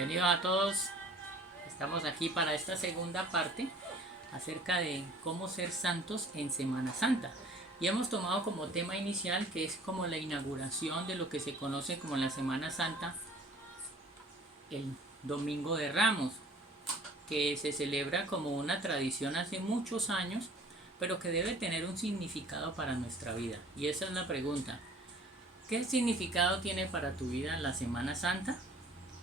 Bienvenidos a todos. Estamos aquí para esta segunda parte acerca de cómo ser santos en Semana Santa. Y hemos tomado como tema inicial, que es como la inauguración de lo que se conoce como la Semana Santa, el Domingo de Ramos, que se celebra como una tradición hace muchos años, pero que debe tener un significado para nuestra vida. Y esa es la pregunta: ¿qué significado tiene para tu vida la Semana Santa?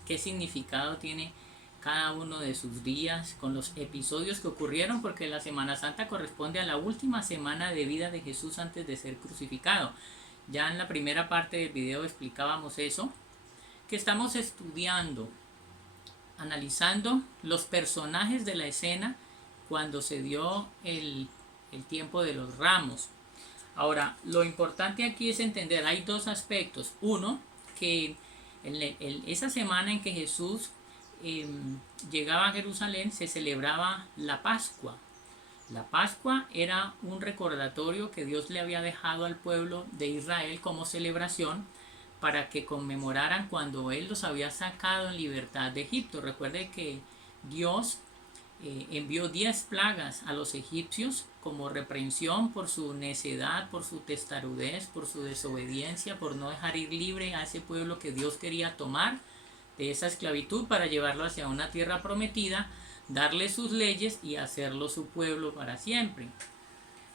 ¿Qué significado tiene cada uno de sus días con los episodios que ocurrieron? Porque la Semana Santa corresponde a la última semana de vida de Jesús antes de ser crucificado. Ya en la primera parte del video explicábamos eso, que estamos estudiando, analizando los personajes de la escena cuando se dio el tiempo de los ramos. Ahora, lo importante aquí es entender, hay dos aspectos. Uno, que esa semana en que Jesús llegaba a Jerusalén se celebraba la Pascua. La Pascua era un recordatorio que Dios le había dejado al pueblo de Israel como celebración para que conmemoraran cuando Él los había sacado en libertad de Egipto. Recuerde que Dios envió 10 plagas a los egipcios como reprensión por su necedad, por su testarudez, por su desobediencia, por no dejar ir libre a ese pueblo que Dios quería tomar de esa esclavitud para llevarlo hacia una tierra prometida, darle sus leyes y hacerlo su pueblo para siempre.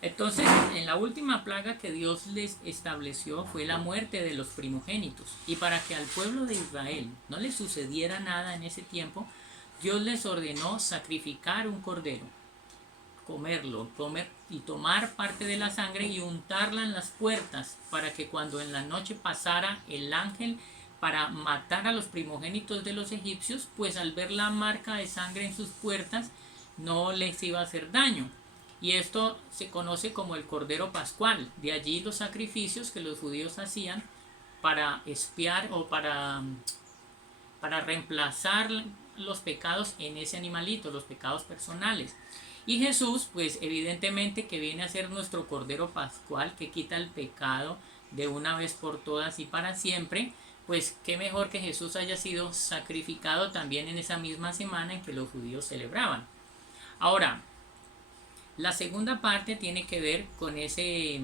Entonces, en la última plaga que Dios les estableció fue la muerte de los primogénitos. Y para que al pueblo de Israel no le sucediera nada en ese tiempo, Dios les ordenó sacrificar un cordero, comer y tomar parte de la sangre y untarla en las puertas, para que cuando en la noche pasara el ángel para matar a los primogénitos de los egipcios, pues al ver la marca de sangre en sus puertas no les iba a hacer daño. Y esto se conoce como el Cordero Pascual. De allí los sacrificios que los judíos hacían para expiar o para reemplazar los pecados en ese animalito, los pecados personales. Y Jesús, pues evidentemente que viene a ser nuestro Cordero Pascual que quita el pecado de una vez por todas y para siempre, pues qué mejor que Jesús haya sido sacrificado también en esa misma semana en que los judíos celebraban. Ahora, la segunda parte tiene que ver con ese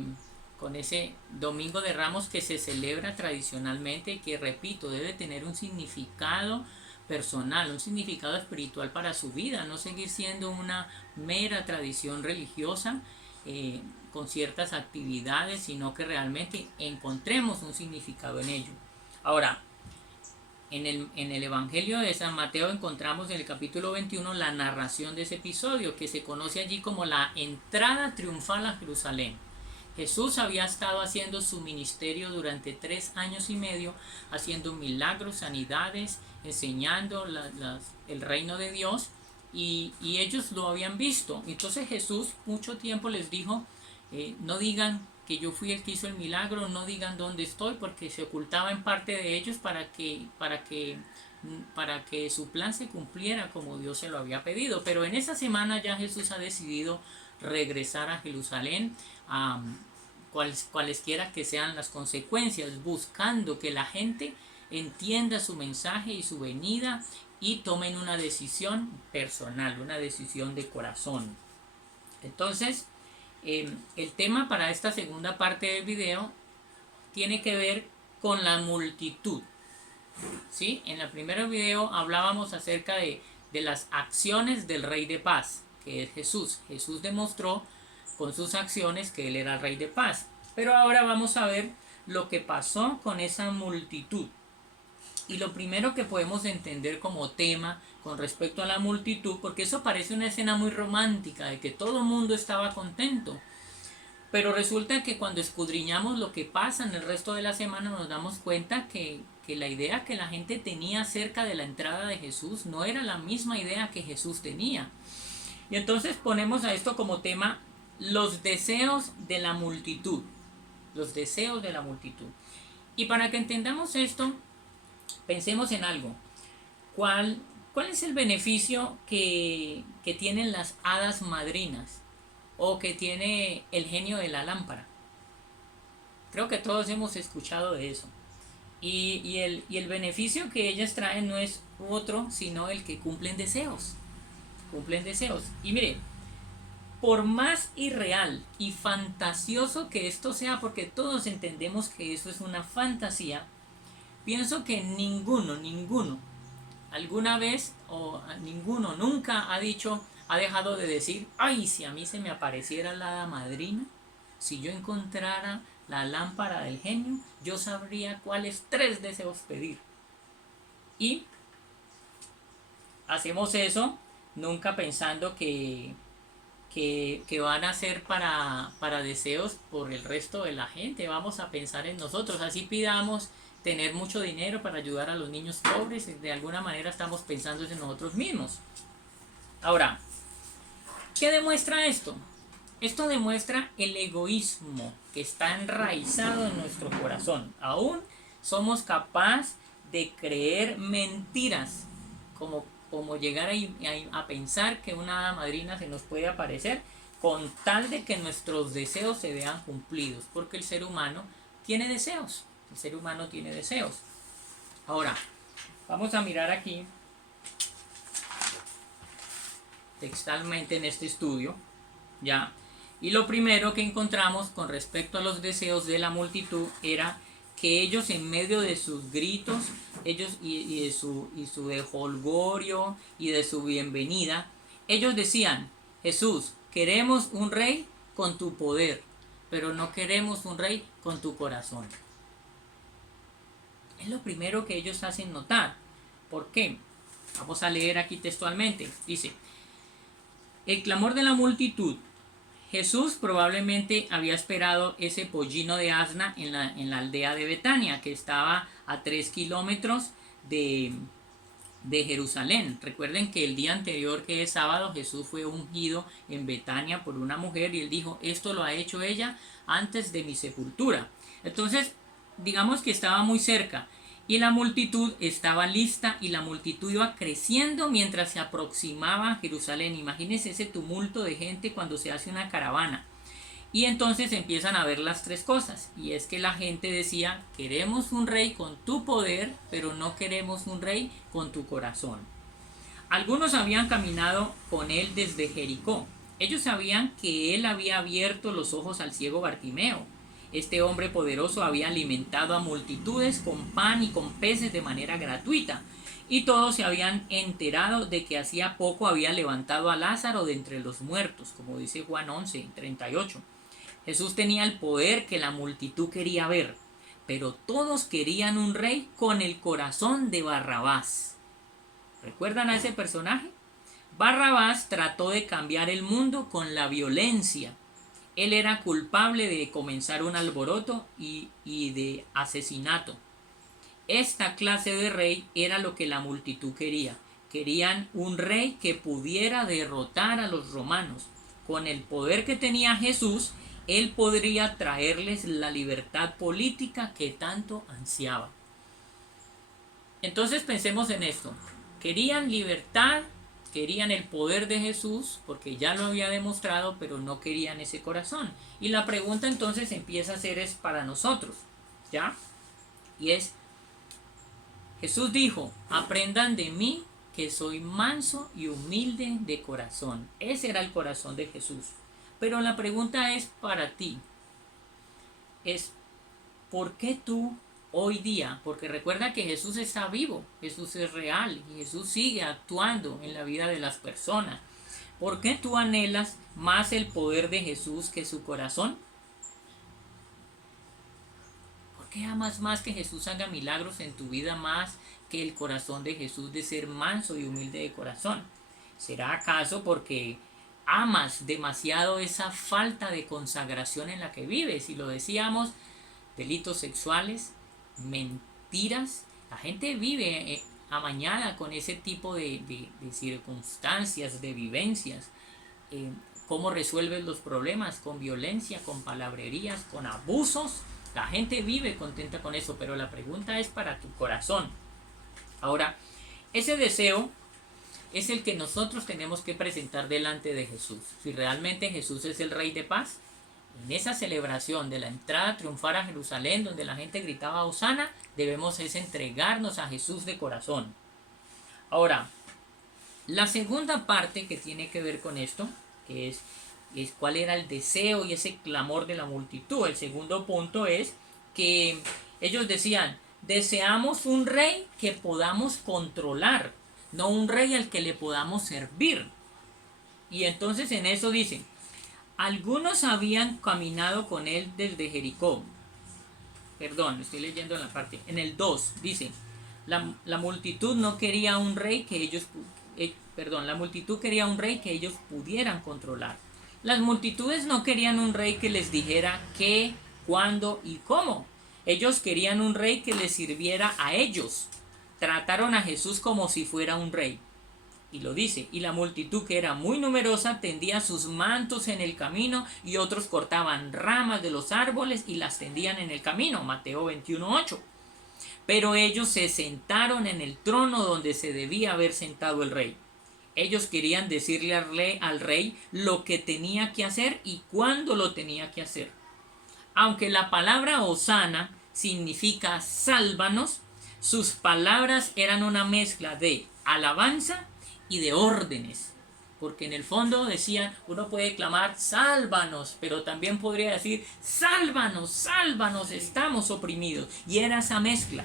Domingo de Ramos que se celebra tradicionalmente y que, repito, debe tener un significado personal, un significado espiritual para su vida, no seguir siendo una mera tradición religiosa con ciertas actividades, sino que realmente encontremos un significado en ello. Ahora, en el Evangelio de San Mateo encontramos en el capítulo 21 la narración de ese episodio, que se conoce allí como la entrada triunfal a Jerusalén. Jesús había estado haciendo su ministerio durante 3 años y medio, haciendo milagros, sanidades, enseñando el reino de Dios, y ellos lo habían visto. Entonces Jesús mucho tiempo les dijo, no digan que yo fui el que hizo el milagro, no digan dónde estoy, porque se ocultaba en parte de ellos para que su plan se cumpliera como Dios se lo había pedido. Pero en esa semana ya Jesús ha decidido regresar a Jerusalén, cualesquiera que sean las consecuencias, buscando que la gente entienda su mensaje y su venida y tomen una decisión personal, una decisión de corazón. Entonces, el tema para esta segunda parte del video tiene que ver con la multitud. ¿Sí? En el primer video hablábamos acerca de las acciones del Rey de Paz, que es Jesús. Jesús demostró con sus acciones que Él era el Rey de Paz. Pero ahora vamos a ver lo que pasó con esa multitud. Y lo primero que podemos entender como tema con respecto a la multitud, porque eso parece una escena muy romántica, de que todo el mundo estaba contento. Pero resulta que cuando escudriñamos lo que pasa en el resto de la semana nos damos cuenta que la idea que la gente tenía acerca de la entrada de Jesús no era la misma idea que Jesús tenía. Y entonces ponemos a esto como tema los deseos de la multitud. Los deseos de la multitud. Y para que entendamos esto, pensemos en algo. ¿Cuál es el beneficio que tienen las hadas madrinas? O que tiene el genio de la lámpara. Creo que todos hemos escuchado de eso. Y el beneficio que ellas traen no es otro, sino el que cumplen deseos. Cumplen deseos. Y mire, por más irreal y fantasioso que esto sea, porque todos entendemos que eso es una fantasía, pienso que ninguno, alguna vez o ninguno nunca ha dejado de decir, ay, si a mí se me apareciera la hada madrina, si yo encontrara la lámpara del genio, yo sabría cuáles 3 deseos pedir. Y hacemos eso nunca pensando que van a ser para deseos por el resto de la gente. Vamos a pensar en nosotros. Así pidamos tener mucho dinero para ayudar a los niños pobres. De alguna manera estamos pensando en nosotros mismos. Ahora, ¿qué demuestra esto? Esto demuestra el egoísmo que está enraizado en nuestro corazón. Aún somos capaces de creer mentiras, como llegar a pensar que una hada madrina se nos puede aparecer, con tal de que nuestros deseos se vean cumplidos, porque el ser humano tiene deseos. El ser humano tiene deseos. Ahora, vamos a mirar aquí textualmente en este estudio, ¿ya? Y lo primero que encontramos con respecto a los deseos de la multitud era que ellos, en medio de sus gritos, ellos y de su de jolgorio y de su bienvenida, ellos decían: Jesús, queremos un rey con tu poder, pero no queremos un rey con tu corazón. Es lo primero que ellos hacen notar. ¿Por qué? Vamos a leer aquí textualmente. Dice: el clamor de la multitud. Jesús probablemente había esperado ese pollino de asna en la aldea de Betania, que estaba a 3 kilómetros de Jerusalén. Recuerden que el día anterior, que es sábado, Jesús fue ungido en Betania por una mujer y él dijo: esto lo ha hecho ella antes de mi sepultura. Entonces, digamos que estaba muy cerca. Y la multitud estaba lista y la multitud iba creciendo mientras se aproximaba a Jerusalén. Imagínense ese tumulto de gente cuando se hace una caravana. Y entonces empiezan a ver las 3 cosas. Y es que la gente decía: queremos un rey con tu poder, pero no queremos un rey con tu corazón. Algunos habían caminado con él desde Jericó. Ellos sabían que él había abierto los ojos al ciego Bartimeo. Este hombre poderoso había alimentado a multitudes con pan y con peces de manera gratuita. Y todos se habían enterado de que hacía poco había levantado a Lázaro de entre los muertos, como dice Juan 11:38. Jesús tenía el poder que la multitud quería ver, pero todos querían un rey con el corazón de Barrabás. ¿Recuerdan a ese personaje? Barrabás trató de cambiar el mundo con la violencia. Él era culpable de comenzar un alboroto y de asesinato. Esta clase de rey era lo que la multitud quería. Querían un rey que pudiera derrotar a los romanos. Con el poder que tenía Jesús, él podría traerles la libertad política que tanto ansiaba. Entonces pensemos en esto. Querían libertad, querían el poder de Jesús, porque ya lo había demostrado, pero no querían ese corazón. Y la pregunta entonces empieza a ser es para nosotros, ¿ya? Y es: Jesús dijo: aprendan de mí, que soy manso y humilde de corazón. Ese era el corazón de Jesús. Pero la pregunta es para ti. Es: ¿por qué tú hoy día? Porque recuerda que Jesús está vivo, Jesús es real y Jesús sigue actuando en la vida de las personas. ¿Por qué tú anhelas más el poder de Jesús que su corazón? ¿Por qué amas más que Jesús haga milagros en tu vida más que el corazón de Jesús de ser manso y humilde de corazón? ¿Será acaso porque amas demasiado esa falta de consagración en la que vives? Y lo decíamos: delitos sexuales, mentiras. La gente vive amañada con ese tipo de circunstancias, de vivencias. ¿Cómo resuelves los problemas? Con violencia, con palabrerías, con abusos. La gente vive contenta con eso, pero la pregunta es para tu corazón. Ahora, ese deseo es el que nosotros tenemos que presentar delante de Jesús. Si realmente Jesús es el Rey de paz, En esa celebración de la entrada triunfal a Jerusalén, donde la gente gritaba Hosana, debemos es entregarnos a Jesús de corazón. Ahora, la segunda parte que tiene que ver con esto, que es cuál era el deseo y ese clamor de la multitud. El segundo punto es que ellos decían, deseamos un rey que podamos controlar, no un rey al que le podamos servir. Y entonces en eso dicen, algunos habían caminado con él desde Jericó. Perdón, estoy leyendo en la parte. En el 2 dice, la multitud no quería un rey que ellos la multitud quería un rey que ellos pudieran controlar. Las multitudes no querían un rey que les dijera qué, cuándo y cómo. Ellos querían un rey que les sirviera a ellos. Trataron a Jesús como si fuera un rey. Y lo dice, y la multitud, que era muy numerosa, tendía sus mantos en el camino, y otros cortaban ramas de los árboles y las tendían en el camino. Mateo 21:8. Pero ellos se sentaron en el trono donde se debía haber sentado el rey. Ellos querían decirle al rey lo que tenía que hacer y cuándo lo tenía que hacer. Aunque la palabra Hosana significa sálvanos, sus palabras eran una mezcla de alabanza y de órdenes. Porque en el fondo decían, uno puede clamar, sálvanos, pero también podría decir, sálvanos, sálvanos, estamos oprimidos. Y era esa mezcla.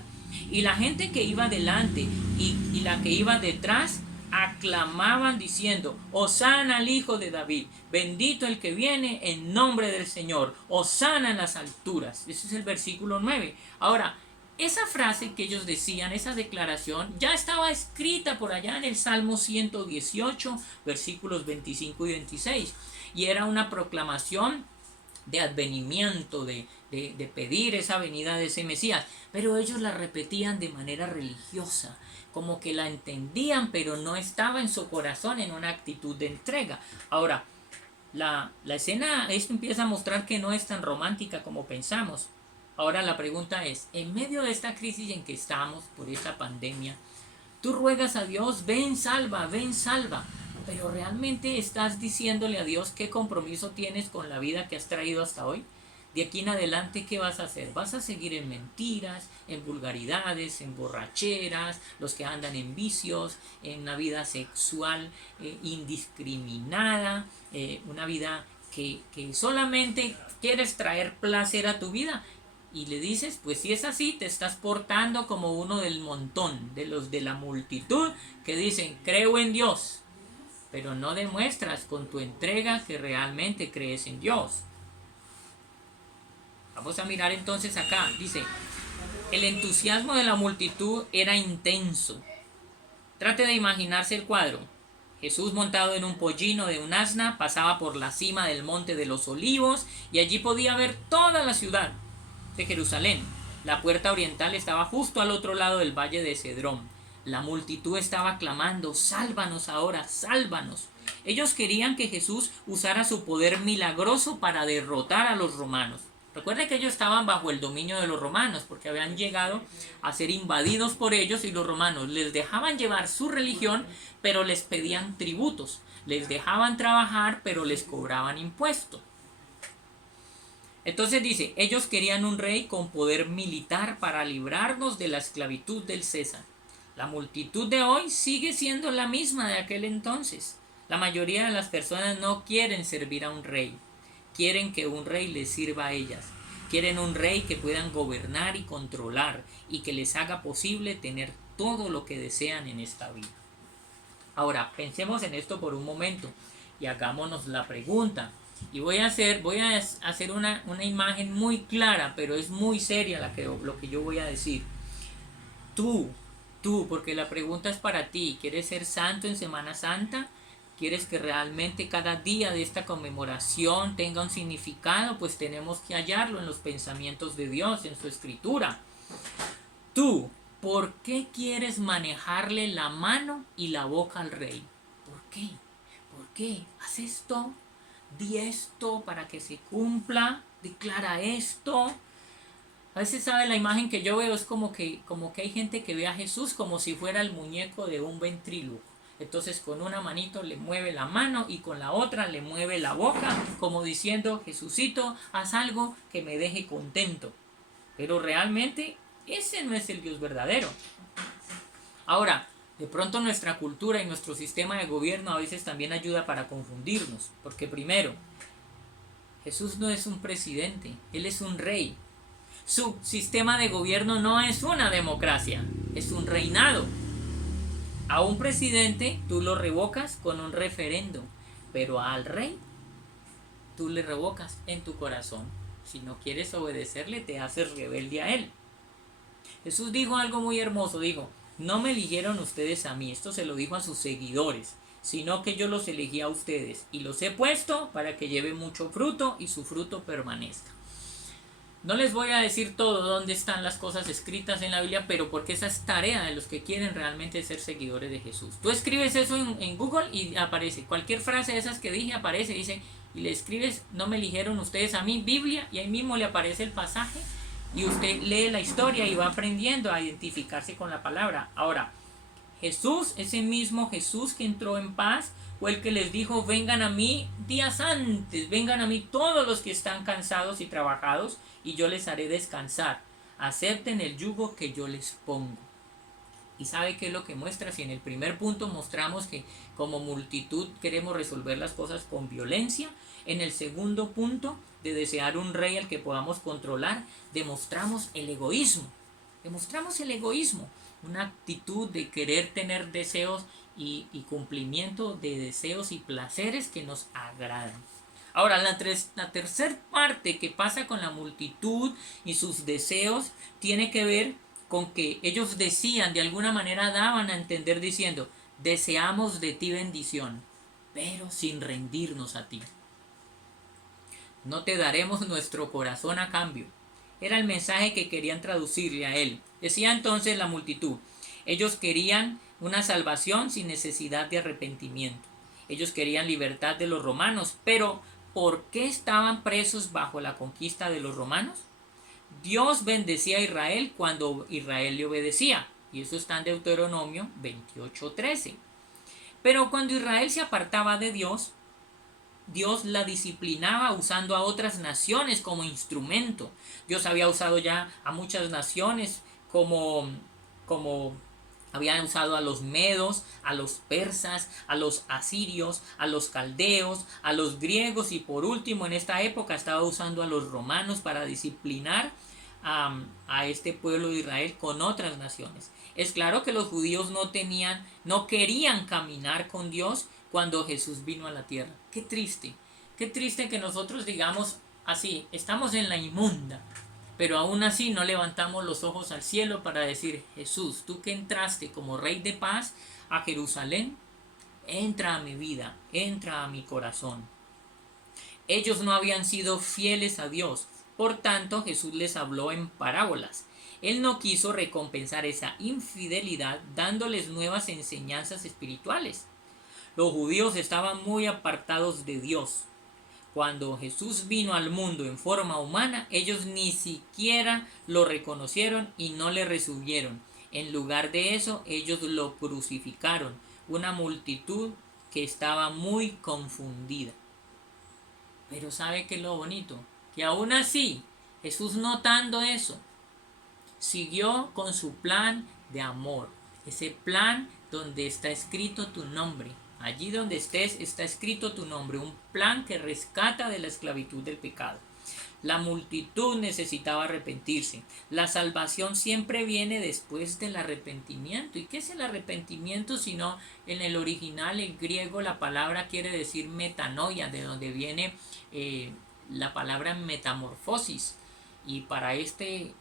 Y la gente que iba delante y la que iba detrás aclamaban diciendo, Hosana al Hijo de David, bendito el que viene en nombre del Señor, Hosana en las alturas. Ese es el versículo 9. Ahora, esa frase que ellos decían, esa declaración, ya estaba escrita por allá en el Salmo 118, versículos 25 y 26. Y era una proclamación de advenimiento, de pedir esa venida de ese Mesías. Pero ellos la repetían de manera religiosa, como que la entendían, pero no estaba en su corazón en una actitud de entrega. Ahora, la escena, esto empieza a mostrar que no es tan romántica como pensamos. Ahora la pregunta es, en medio de esta crisis en que estamos, por esta pandemia, tú ruegas a Dios, ven salva, pero realmente estás diciéndole a Dios qué compromiso tienes con la vida que has traído hasta hoy. De aquí en adelante, ¿qué vas a hacer? ¿Vas a seguir en mentiras, en vulgaridades, en borracheras, los que andan en vicios, en una vida sexual indiscriminada, una vida que solamente quieres traer placer a tu vida? Y le dices, pues si es así, te estás portando como uno del montón, de los de la multitud que dicen, creo en Dios, pero no demuestras con tu entrega que realmente crees en Dios. Vamos a mirar entonces acá, dice, el entusiasmo de la multitud era intenso. Trate de imaginarse el cuadro. Jesús, montado en un pollino de un asna, pasaba por la cima del monte de los Olivos y allí podía ver toda la ciudad de Jerusalén. La puerta oriental estaba justo al otro lado del valle de Cedrón. La multitud estaba clamando, sálvanos ahora, sálvanos. Ellos querían que Jesús usara su poder milagroso para derrotar a los romanos. Recuerden que ellos estaban bajo el dominio de los romanos porque habían llegado a ser invadidos por ellos, y los romanos les dejaban llevar su religión, pero les pedían tributos. Les dejaban trabajar, pero les cobraban impuestos. Entonces dice, ellos querían un rey con poder militar para librarnos de la esclavitud del César. La multitud de hoy sigue siendo la misma de aquel entonces. La mayoría de las personas no quieren servir a un rey. Quieren que un rey les sirva a ellas. Quieren un rey que puedan gobernar y controlar y que les haga posible tener todo lo que desean en esta vida. Ahora, pensemos en esto por un momento y hagámonos la pregunta. Y voy a hacer una imagen muy clara, pero es muy seria lo que yo voy a decir. Tú, porque la pregunta es para ti. ¿Quieres ser santo en Semana Santa? ¿Quieres que realmente cada día de esta conmemoración tenga un significado? Pues tenemos que hallarlo en los pensamientos de Dios, en su escritura. Tú, ¿por qué quieres manejarle la mano y la boca al rey? ¿Por qué? ¿Por qué? Haz esto, di esto para que se cumpla, declara esto. A veces, ¿sabe? La imagen que yo veo es como que hay gente que ve a Jesús como si fuera el muñeco de un ventríloco. Entonces con una manito le mueve la mano y con la otra le mueve la boca, como diciendo, Jesucito, haz algo que me deje contento. Pero realmente ese no es el Dios verdadero. Ahora, de pronto nuestra cultura y nuestro sistema de gobierno a veces también ayuda para confundirnos. Porque primero, Jesús no es un presidente, Él es un rey. Su sistema de gobierno no es una democracia, es un reinado. A un presidente tú lo revocas con un referéndum, pero al rey tú le revocas en tu corazón. Si no quieres obedecerle, te haces rebelde a él. Jesús dijo algo muy hermoso, dijo, no me eligieron ustedes a mí, esto se lo dijo a sus seguidores, sino que yo los elegí a ustedes y los he puesto para que lleven mucho fruto y su fruto permanezca. No les voy a decir todo dónde están las cosas escritas en la Biblia, pero porque esa es tarea de los que quieren realmente ser seguidores de Jesús. Tú escribes eso en Google y aparece. Cualquier frase de esas que dije aparece, dice, y le escribes, no me eligieron ustedes a mí, Biblia, y ahí mismo le aparece el pasaje, y usted lee la historia y va aprendiendo a identificarse con la palabra. Ahora, Jesús, ese mismo Jesús que entró en paz, fue el que les dijo, vengan a mí días antes, vengan a mí todos los que están cansados y trabajados, y yo les haré descansar. Acepten el yugo que yo les pongo. ¿Y sabe qué es lo que muestra? Si en el primer punto mostramos que como multitud queremos resolver las cosas con violencia, en el segundo punto de desear un rey al que podamos controlar, demostramos el egoísmo. Demostramos el egoísmo, una actitud de querer tener deseos y cumplimiento de deseos y placeres que nos agradan. Ahora, la tercera parte que pasa con la multitud y sus deseos tiene que ver con que ellos decían, de alguna manera daban a entender diciendo, deseamos de ti bendición, pero sin rendirnos a ti. No te daremos nuestro corazón a cambio. Era el mensaje que querían traducirle a él. Decía entonces la multitud, ellos querían una salvación sin necesidad de arrepentimiento. Ellos querían libertad de los romanos, pero ¿por qué estaban presos bajo la conquista de los romanos? Dios bendecía a Israel cuando Israel le obedecía, y eso está en Deuteronomio 28:13. Pero cuando Israel se apartaba de Dios, Dios la disciplinaba usando a otras naciones como instrumento. Dios había usado ya a muchas naciones como habían usado a los medos, a los persas, a los asirios, a los caldeos, a los griegos y por último en esta época estaba usando a los romanos para disciplinar a este pueblo de Israel con otras naciones. Es claro que los judíos no querían caminar con Dios cuando Jesús vino a la tierra. Qué triste que nosotros digamos así, estamos en la inmunda, pero aún así no levantamos los ojos al cielo para decir, Jesús, tú que entraste como Rey de paz a Jerusalén, entra a mi vida, entra a mi corazón. Ellos no habían sido fieles a Dios, por tanto Jesús les habló en parábolas. Él no quiso recompensar esa infidelidad dándoles nuevas enseñanzas espirituales. Los judíos estaban muy apartados de Dios. Cuando Jesús vino al mundo en forma humana, ellos ni siquiera lo reconocieron y no le recibieron. En lugar de eso, ellos lo crucificaron. Una multitud que estaba muy confundida. Pero ¿sabe qué es lo bonito? Que aún así, Jesús notando eso, siguió con su plan de amor. Ese plan donde está escrito tu nombre. Allí donde estés está escrito tu nombre, un plan que rescata de la esclavitud del pecado. La multitud necesitaba arrepentirse. La salvación siempre viene después del arrepentimiento. ¿Y qué es el arrepentimiento? Sino en el original, en griego, la palabra quiere decir metanoia, de donde viene la palabra metamorfosis. Y para este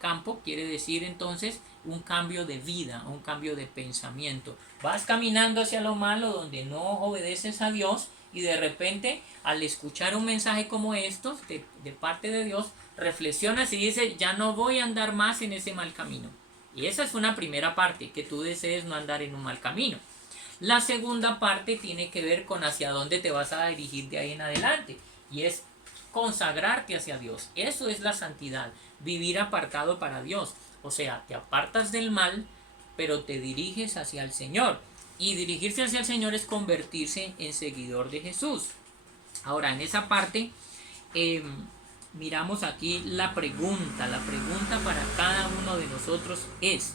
campo quiere decir entonces un cambio de vida, un cambio de pensamiento. Vas caminando hacia lo malo donde no obedeces a Dios y de repente al escuchar un mensaje como estos de parte de Dios reflexionas y dices, ya no voy a andar más en ese mal camino. Y esa es una primera parte, que tú desees no andar en un mal camino. La segunda parte tiene que ver con hacia dónde te vas a dirigir de ahí en adelante, y es consagrarte hacia Dios. Eso es la santidad, vivir apartado para Dios. O sea, te apartas del mal, pero te diriges hacia el Señor. Y dirigirse hacia el Señor es convertirse en seguidor de Jesús. Ahora, en esa parte, miramos aquí la pregunta. La pregunta para cada uno de nosotros es: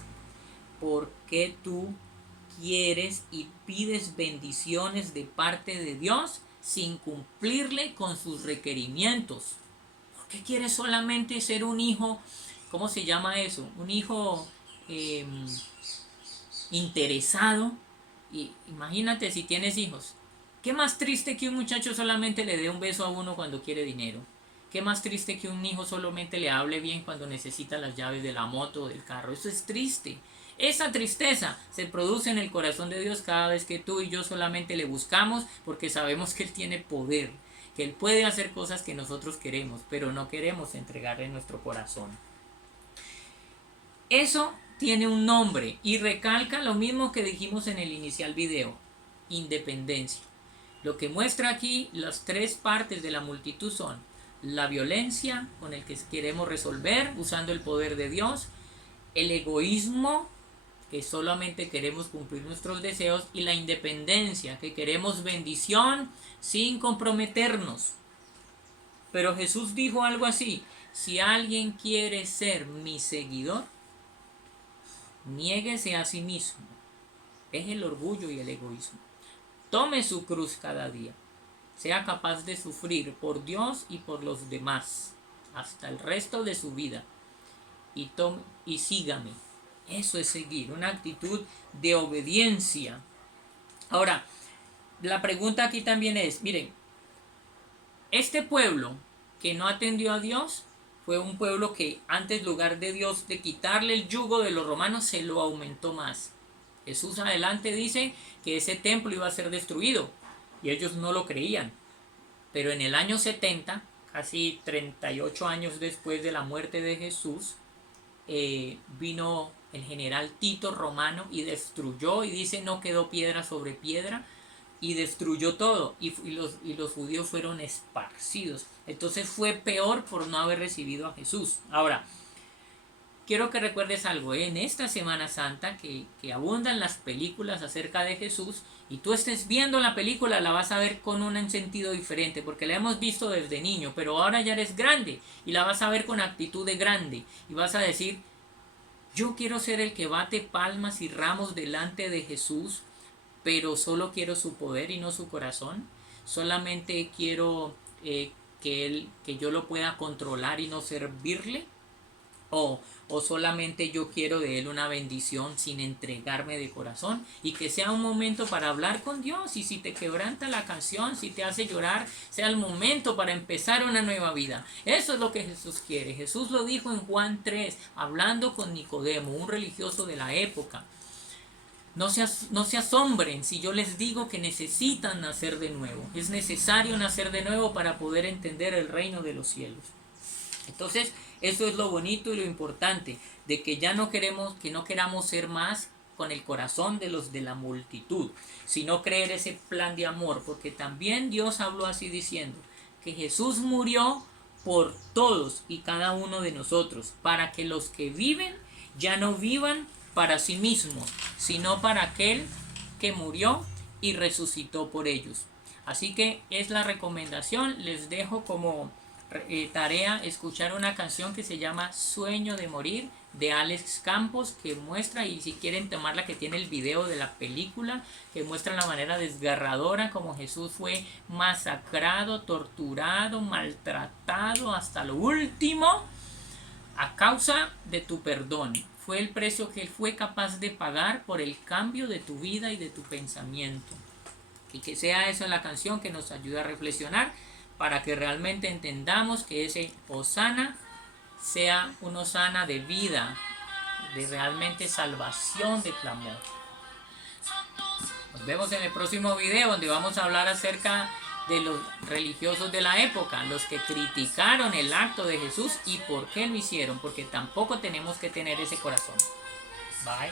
¿por qué tú quieres y pides bendiciones de parte de Dios sin cumplirle con sus requerimientos? ¿Por qué quieres solamente ser un hijo? ¿Cómo se llama eso? Un hijo interesado. Y imagínate si tienes hijos. ¿Qué más triste que un muchacho solamente le dé un beso a uno cuando quiere dinero? ¿Qué más triste que un hijo solamente le hable bien cuando necesita las llaves de la moto o del carro? Eso es triste. Esa tristeza se produce en el corazón de Dios cada vez que tú y yo solamente le buscamos, porque sabemos que Él tiene poder, que Él puede hacer cosas que nosotros queremos, pero no queremos entregarle nuestro corazón. Eso tiene un nombre y recalca lo mismo que dijimos en el inicial video: independencia. Lo que muestra aquí las tres partes de la multitud son la violencia con el que queremos resolver usando el poder de Dios, el egoísmo, que solamente queremos cumplir nuestros deseos, y la independencia, que queremos bendición sin comprometernos. Pero Jesús dijo algo así: si alguien quiere ser mi seguidor, niéguese a sí mismo. Es el orgullo y el egoísmo. Tome su cruz cada día. Sea capaz de sufrir por Dios y por los demás hasta el resto de su vida. Y sígame. Eso es seguir, una actitud de obediencia. Ahora, la pregunta aquí también es, miren, este pueblo que no atendió a Dios fue un pueblo que antes, en lugar de Dios de quitarle el yugo de los romanos, se lo aumentó más. Jesús adelante dice que ese templo iba a ser destruido y ellos no lo creían. Pero en el año 70, casi 38 años después de la muerte de Jesús, vino el general Tito romano y destruyó, y dice no quedó piedra sobre piedra, y destruyó todo, y los judíos fueron esparcidos. Entonces fue peor por no haber recibido a Jesús. Ahora, quiero que recuerdes algo, en esta Semana Santa que abundan las películas acerca de Jesús, y tú estés viendo la película, la vas a ver con un sentido diferente, porque la hemos visto desde niño, pero ahora ya eres grande y la vas a ver con actitud de grande, y vas a decir: yo quiero ser el que bate palmas y ramos delante de Jesús, pero solo quiero su poder y no su corazón. Solamente quiero que yo lo pueda controlar y no servirle. O solamente yo quiero de Él una bendición sin entregarme de corazón, y que sea un momento para hablar con Dios, y si te quebranta la canción, si te hace llorar, sea el momento para empezar una nueva vida. Eso es lo que Jesús quiere. Jesús lo dijo en Juan 3, hablando con Nicodemo, un religioso de la época: no se asombren si yo les digo que necesitan nacer de nuevo. Es necesario nacer de nuevo para poder entender el reino de los cielos. Entonces, eso es lo bonito y lo importante, de que ya no queramos ser más con el corazón de los de la multitud, sino creer ese plan de amor, porque también Dios habló así diciendo que Jesús murió por todos y cada uno de nosotros, para que los que viven ya no vivan para sí mismos, sino para aquel que murió y resucitó por ellos. Así que es la recomendación. Les dejo como tarea escuchar una canción que se llama Sueño de Morir, de Alex Campos, que muestra, y si quieren tomarla, que tiene el video de la película, que muestra la manera desgarradora como Jesús fue masacrado, torturado, maltratado hasta lo último a causa de tu perdón. Fue el precio que Él fue capaz de pagar por el cambio de tu vida y de tu pensamiento. Y que sea esa la canción que nos ayude a reflexionar, para que realmente entendamos que ese Hosana sea un Hosana de vida, de realmente salvación, de clamor. Nos vemos en el próximo video, donde vamos a hablar acerca de los religiosos de la época, los que criticaron el acto de Jesús y por qué lo hicieron, porque tampoco tenemos que tener ese corazón. Bye.